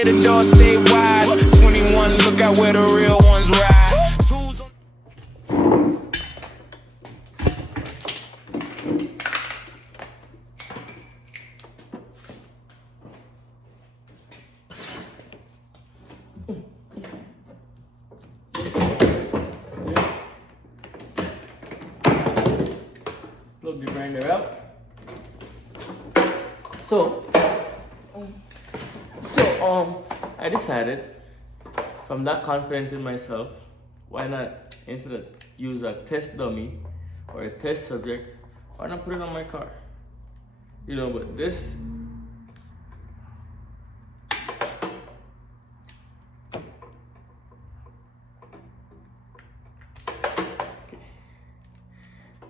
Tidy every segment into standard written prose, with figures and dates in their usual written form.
yeah, the door stay wide. 21, look out where the real ones ride. Tools on plug the grinder up. So I decided, if I'm that confident in myself, why not, instead of use a test dummy or a test subject, why not put it on my car? You know, but this,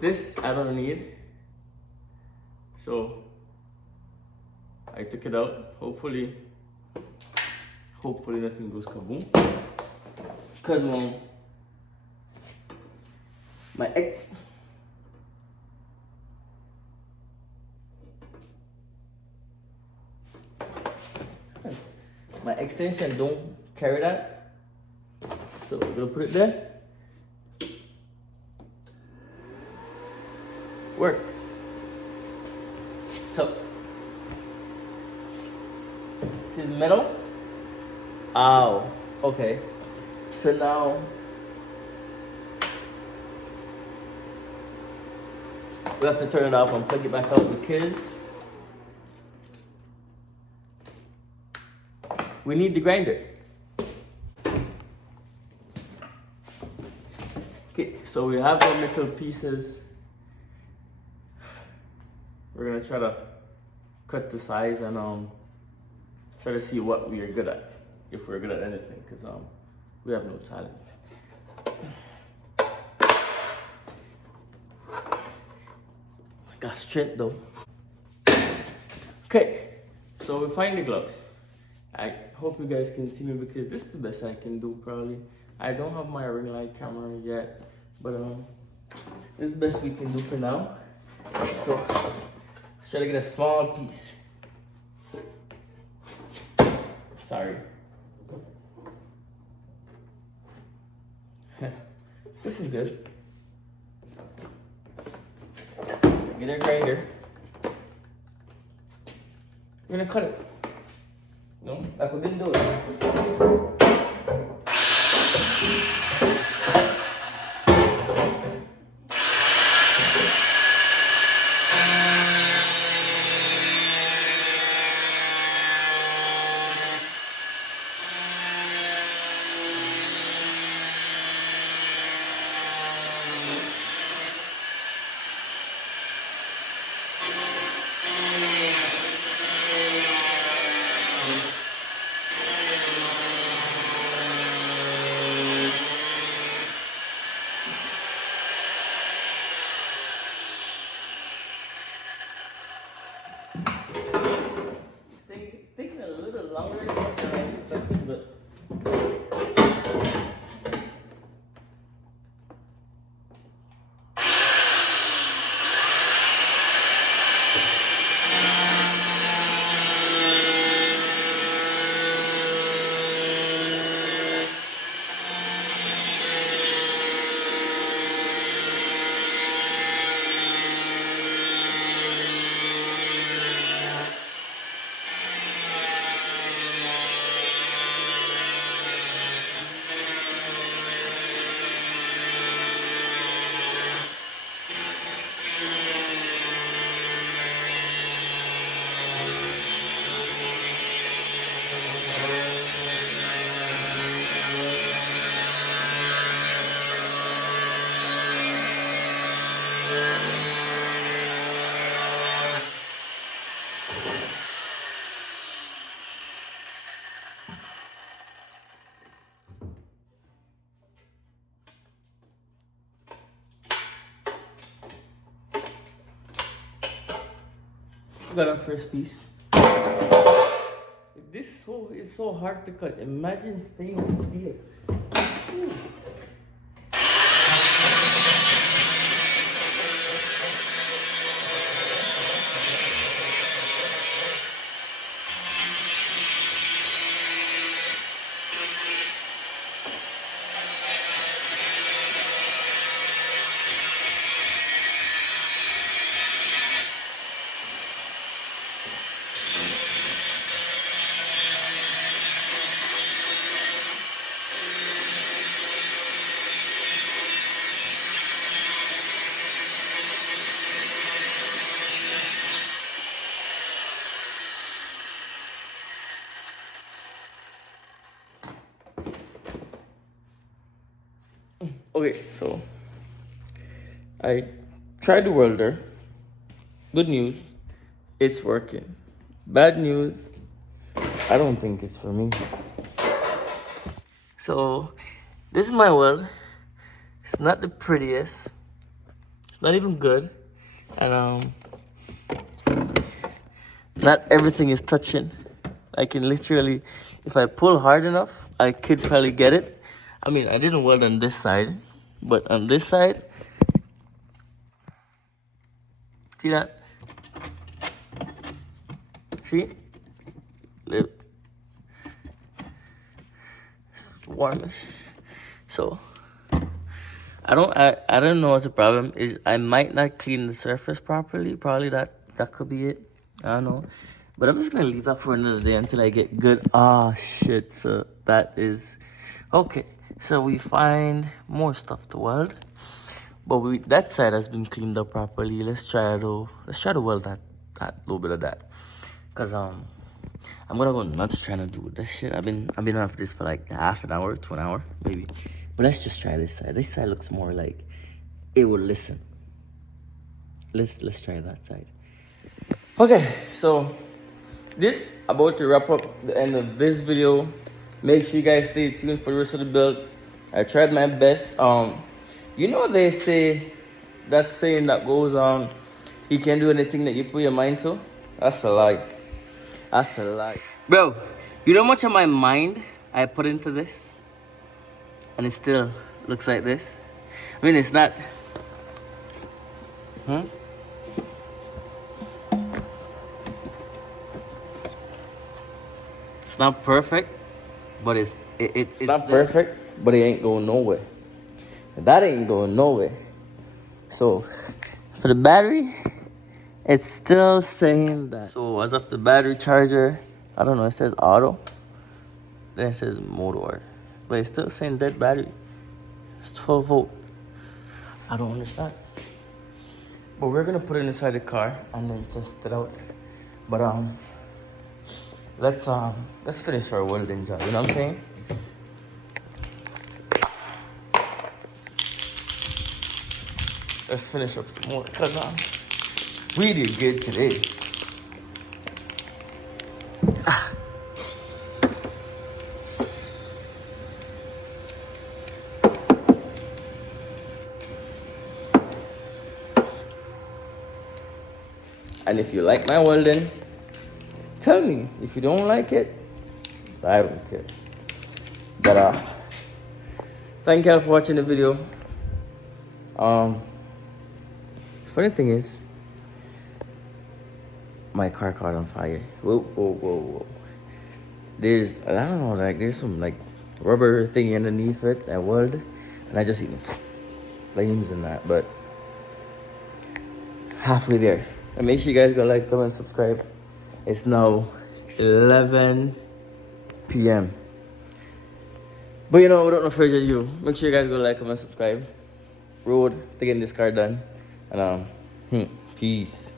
this I don't need. So I took it out. Hopefully nothing goes kaboom. Because my extension don't carry that. So we're gonna put it there. Works. So this is metal. Oh, okay. So now we have to turn it off and plug it back out because we need the grinder. Okay, so we have our metal pieces. We're gonna try to cut the size and try to see what we are good at, if we're good at anything, because we have no talent. Got strength though. Okay, so we find the gloves. I hope you guys can see me because this is the best I can do probably. I don't have my ring light camera yet, but this is the best we can do for now. So let's try to get a small piece. Sorry. This is good. Get a grinder. We're gonna cut it. No, like we've been doing. It's taking a little longer than I expected, but we got our first piece. This is so hard to cut. Imagine stainless steel. Whew. Okay, so I tried the welder. Good news, it's working. Bad news, I don't think it's for me. So this is my weld. It's not the prettiest. It's not even good. And not everything is touching. I can literally, if I pull hard enough, I could probably get it. I mean, I didn't weld on this side, but on this side, see that? See? It's warmish. So I don't know what's the problem is. I might not clean the surface properly. Probably that could be it. I don't know. But I'm just gonna leave that for another day until I get good. Ah, shit. So that is okay. So we find more stuff to weld, but that side has been cleaned up properly. Let's try to weld that little bit of that, cause I'm gonna go nuts trying to do this shit. I've been on for this for like half an hour to an hour maybe. But let's just try this side. This side looks more like it will listen. Let's try that side. Okay, so this about to wrap up the end of this video. Make sure you guys stay tuned for the rest of the build. I tried my best. You know they say that saying that goes on, you can do anything that you put your mind to. That's a lie. That's a lie. Bro, you know how much of my mind I put into this? And it still looks like this. I mean, it's not. It's not perfect, but it's not perfect, but it ain't going nowhere. That ain't going nowhere. So for the battery, it's still saying that. So as of the battery charger, I don't know. It says auto. Then it says motor. But it's still saying dead battery. It's 12 volt. I don't understand. But we're gonna put it inside the car and then test it out. But let's finish our welding job. You know what I'm saying? Let's finish up some more cause we did good today. And if you like my welding, tell me. If you don't like it, I don't care. But thank you all for watching the video. Funny thing is, my car caught on fire. Whoa. There's, I don't know, like there's some like rubber thingy underneath it, that weld, and I just seen flames and that, but halfway there. And make sure you guys go like, comment, subscribe. It's now 11 p.m. But you know, without no further ado, make sure you guys go like, comment, subscribe. Road to getting this car done. And peace.